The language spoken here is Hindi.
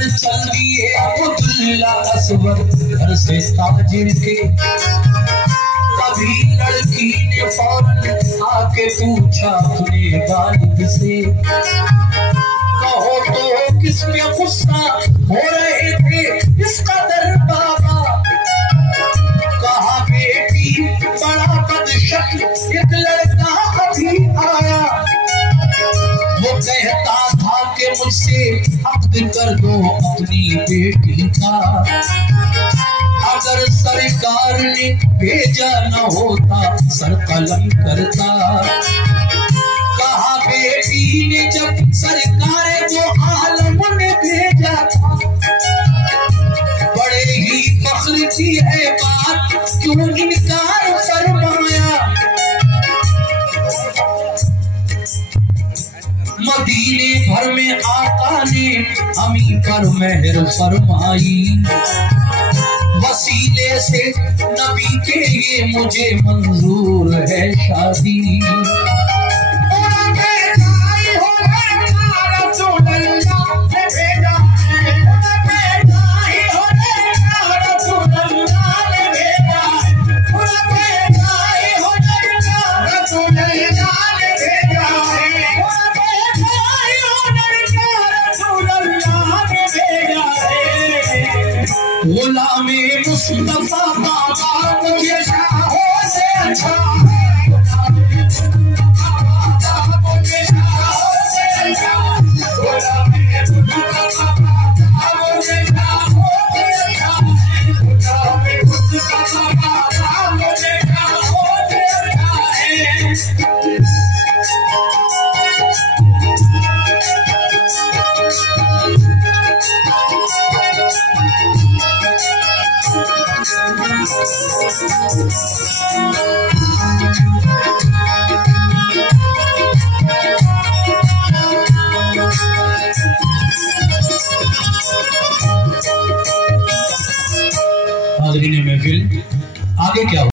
चल दिए अब्दुल्ला असवर घर से ताजिर के। तभी लड़की ने फौरन आके पूछा अपने वालिद से, कहो तो किस पे गुस्सा हो रहे थे इस कदर बाबा? कहा बेटी बड़ा बदशक्ल एक लड़का अभी आया, वो कहता था कि मुझसे अक़्द कर दो अपनी बेटी का। अगर सरकार ने भेजा न होता सर कलम करता। कहा बेटी ने जब सरकार को आलम ने भेजा था, बड़े ही फख्र की है बात क्यों इनकार फरमाया। मदीने भर में आका ने हमी पर मेहर फरमाई, वसीले से नबी के ये मुझे मंजूर है शादी। गुलामे मुस्तफा बाबा मुझे शाहों से अच्छा है, मुझे शाहों से अच्छा, गुलामे मुस्तफा बाबा मुझे शाहों से अच्छा है, गुलामे मुस्तफा बाबा मुझे शाहों से अच्छा है। हाज़रीन महफिल, आगे क्या